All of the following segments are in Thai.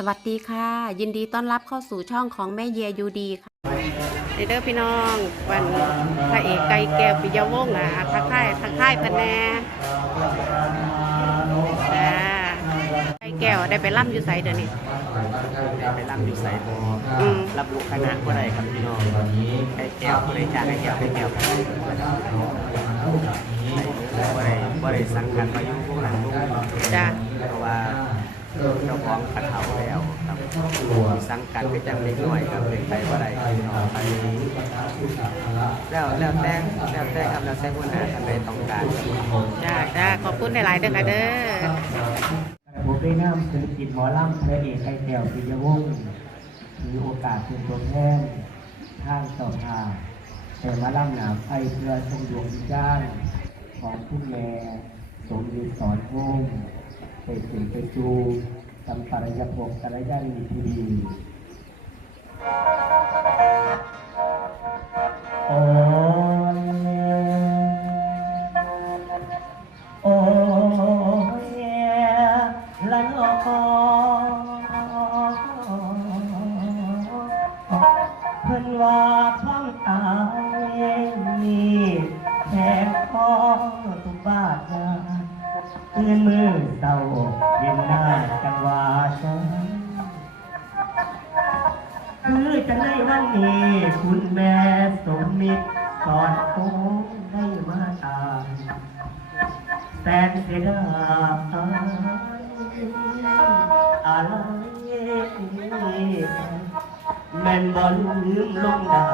สวัสดีค่ะ ยินดีต้อนรับเข้าสู่ช่องของแม่เยียยูดีค่ะเดเดอร์พี่น้องวันพระเอกไก่แก้วปิยวงศ์อะทักทายทักทายเพันแน่จ้าไก่แก้วได้ไปล่ำอยู่ไสเดี๋ยวนี้ไปรับอยู่ใส่บออืมรับลูกคณะก็ได้ครับพี่น้องไก่แก้วก็ได้จ้างไก่แก้วไก่แก้วก็ได้บ่ได้บ่ได้สังกัดมาอยู่พวกนั้นพวกนี้จ้าเพราะว่าเจ้าของกระเทา แล้วครับสังกัดก็จังเล็กน้อยครับเป็นไปบ่ได้พี่น้อไปแล้วแล้วแต่แล้วแต่ครับแล้วแต่คนหาท่านใดต้องการจ้าจ้าขอบคุณหลายๆเด้อค่ะเด้อผมได้นำศิลปินหมอลำพระเอกไอแก้วปิยวงศ์ถือโอกาสเป็นตัวแทนทางต่อทางแต่มาล่ำหนาไอเพื่อทรงดวงวิญญาณของผู้แม่สมยุทธสอนโฮมไปถึงไปจู สัมปรายภกัลยาณีที่ดีโอ้ยโอ้ยละนอเพิ่นว่าท้องตายมีแทงคอทุกบาทนา เงินมือเต่าเย็นหน้าจังหวะฉันคือจะในวันนี้คุณแม่สมมิตรสอนโค้งได้มาตามแสนเสียดายอะไรแม่นบอลืมลงได้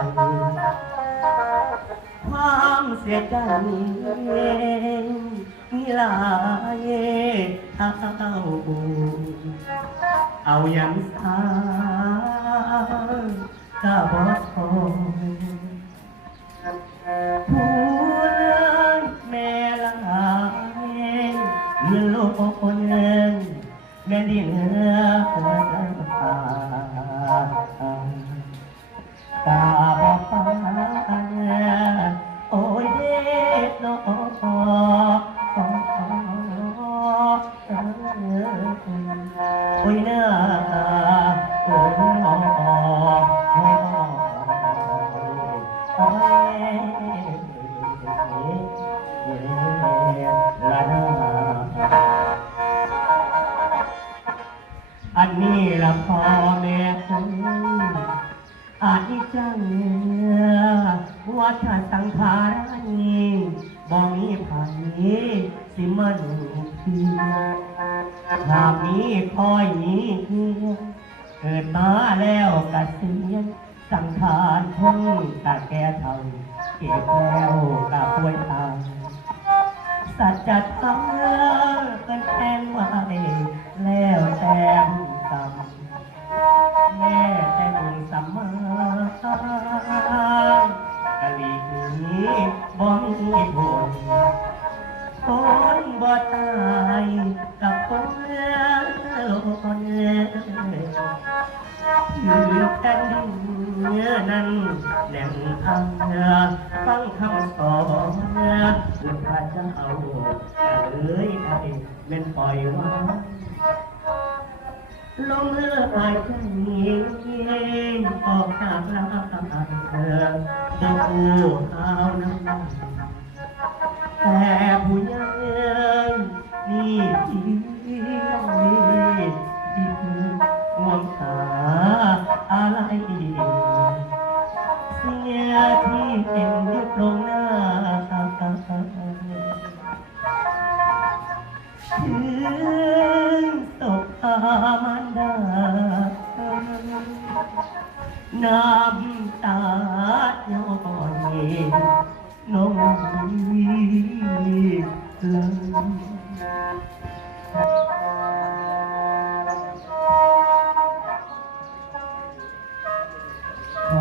ความเสียใจ ลาเยเท่าเอายังสาก็บอกคงผู้เรื่องแม่ลายเงินโลกคนเงินแม่ดินเนื้อตาบอกฟ้า แม่คุณอานิจังวัฏสังขารนี้บ่มีภัยสิมันเพียงภาพนี้คอยนี้เพียงเกิดมาแล้วกะเสียนสังขารคงกะแก่เท่าเก็บแล้วกะป่วยตายสัจจะทำกันแทนไว้แล้วแต่ บ่มีผลคนบ่ตายกับคนเคนถือแผ่นดินเนื้อนั้นแหล่งทางฟังคำสอนพุทธเจ้าเอ้ยไทยเป็นปล่อยว่า ลมเลือหายใจออกจากลาเธอดูเข้าน้ำแต่ผู้ใหญ่นี่ที่นี่ที่ห่วงหาอะไรเสียที่เอ็นยึดลงหน้าถึงศพอาม ดาน้ำตาย้อยน้องเลข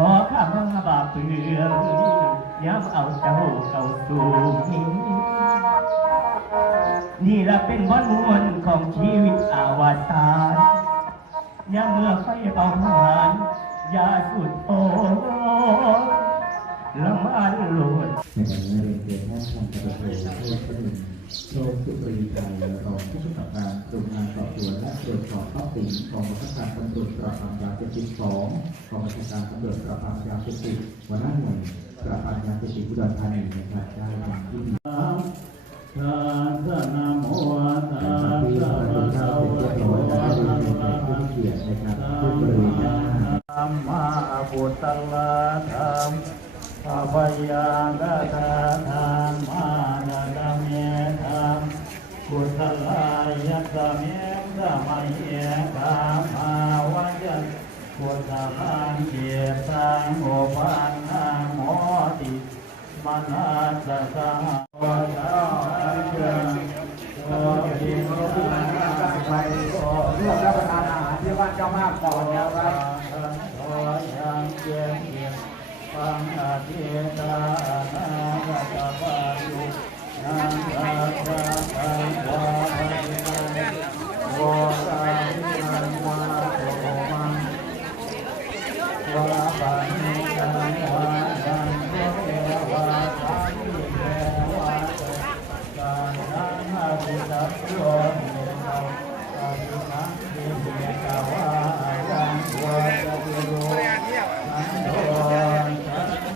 อข้ามาบาปเปลืองย้ำเอาเจ้าเข้าสู่นี่ละเป็นวันวนของชีวิตอาวตา รยาเมื่อไฟเป่าหานยาสุดโอละมาานหลุดในวันนี้เรียนเรียนท่ทำกระโดดโทษพระหนึ่งโชคสุปรีไทยรองผู้กำกับการกรมงานสอบสวนและตรวจสอบทรัพย์สินกองบังคับการตำรวจปราบปรามยาเสพติดสองกองบัญชาการตำรวจปราบปรามยาเสพติดหัวหน้าหน่วยปราบปรามยาเสพติดอุดรธานีนะครับได้ทำที่ พุทธลาธรรมอภยังกตาธรรมานาดาเมธรรมพุทธลายัสเมธรรมเยธรรมาวัจพุทธลังเกตังโอปันนังโมติมนาสสะโอทาเจโอทิโนไปโอ ร่วมรับประทานอาหาร ที่ว่านเจ้ามากก่อนแล้วครับขอยังเจียมเจียรฟังอาเทียตานาตาปายุนังตาตาตาวาปะวา